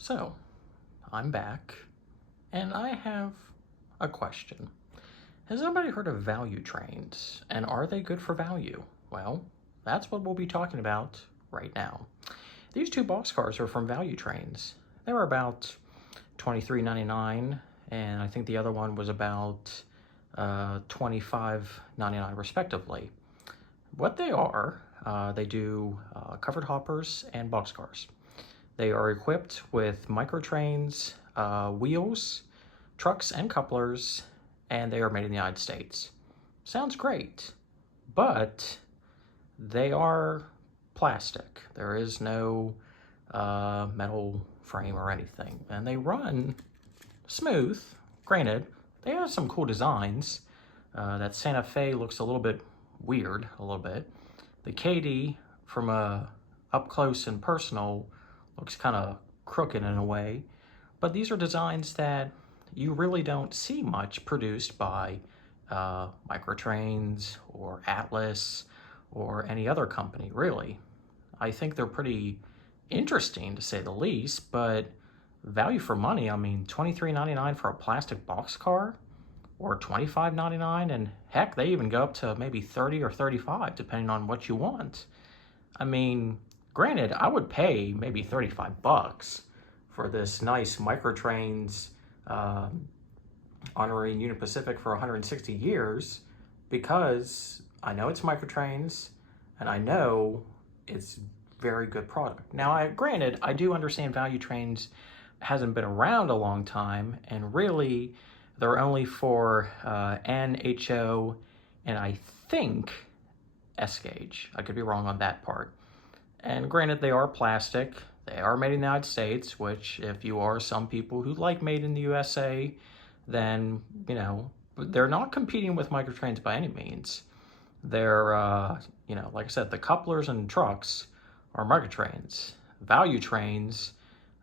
So, I'm back, and I have a question. Has anybody heard of value trains, and are they good for value? Well, that's what we'll be talking about right now. These two boxcars are from Value Trains. They were about $23.99, and I think the other one was about $25.99 respectively. What they are, they do covered hoppers and boxcars. They are equipped with microtrains, wheels, trucks, and couplers, and they are made in the United States. Sounds great, but they are plastic. There is no metal frame or anything, and they run smooth. Granted, they have some cool designs. That Santa Fe looks a little bit weird, a little bit. The Katy, from a up close and personal, looks kind of crooked in a way, but these are designs that you really don't see much produced by Microtrains or Atlas or any other company, really. I think they're pretty interesting, to say the least, but value for money, I mean, $23.99 for a plastic boxcar, or $25.99, and heck, they even go up to maybe $30 or $35, depending on what you want. I mean, granted, I would pay maybe 35 bucks for this nice Microtrains honoring Union Pacific for 160 years, because I know it's Microtrains and I know it's very good product. Now, granted, I do understand Value Trains hasn't been around a long time, and really they're only for N, HO, and I think S-Gauge. I could be wrong on that part. And granted, they are plastic. They are made in the United States, which if you are some people who like made in the USA, then, you know, they're not competing with Microtrains by any means. They're, you know, like I said, the couplers and trucks are Microtrains. Value Trains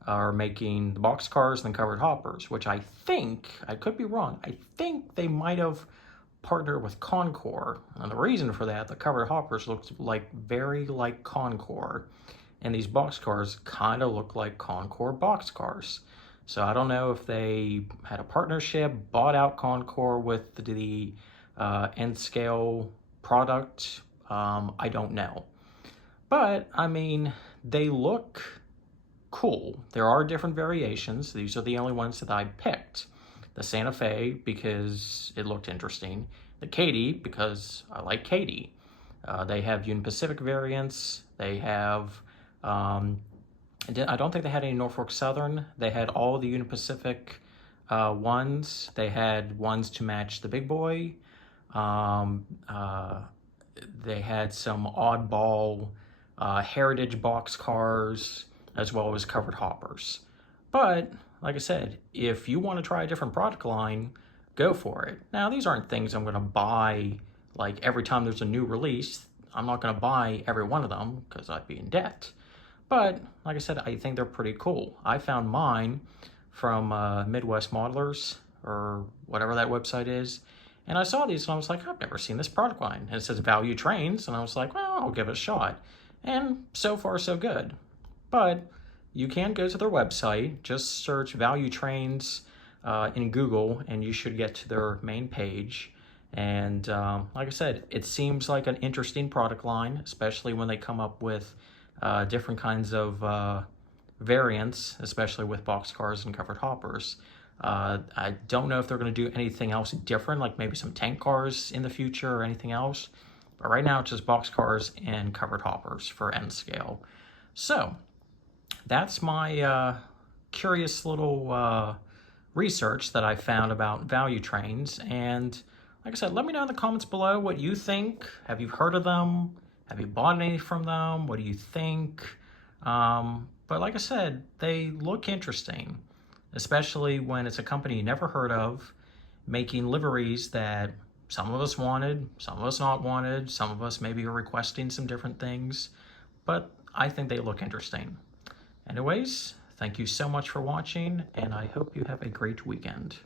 are making the boxcars and the covered hoppers, which I think, I could be wrong, I think they might have partnered with Concor. And the reason for that, the covered hoppers looked like very like Concor, and these boxcars kind of look like Concor boxcars. So I don't know if they had a partnership, bought out Concor with the N scale product. I don't know. But, I mean, they look cool. There are different variations. These are the only ones that I picked. The Santa Fe, because it looked interesting. The Katy, because I like Katy. They have Union Pacific variants. They have, I don't think they had any Norfolk Southern. They had all the Union Pacific ones. They had ones to match the big boy. They had some oddball heritage boxcars, as well as covered hoppers. But, like I said, if you want to try a different product line, go for it. Now, these aren't things I'm going to buy, like, every time there's a new release. I'm not going to buy every one of them, because I'd be in debt. But, like I said, I think they're pretty cool. I found mine from Midwest Modelers, or whatever that website is, and I saw these, and I was like, I've never seen this product line. And it says Value Trains, and I was like, well, I'll give it a shot. And so far, so good. But you can go to their website, just search Value Trains in Google, and you should get to their main page. And like I said, it seems like an interesting product line, especially when they come up with different kinds of variants, especially with boxcars and covered hoppers. I don't know if they're going to do anything else different, like maybe some tank cars in the future or anything else. But right now, it's just boxcars and covered hoppers for N scale. So, that's my curious little research that I found about Value Trains. And like I said, let me know in the comments below what you think. Have you heard of them? Have you bought any from them? What do you think? But like I said, they look interesting, especially when it's a company you never heard of, making liveries that some of us wanted, some of us not wanted, some of us maybe are requesting some different things, but I think they look interesting. Anyways, thank you so much for watching, and I hope you have a great weekend.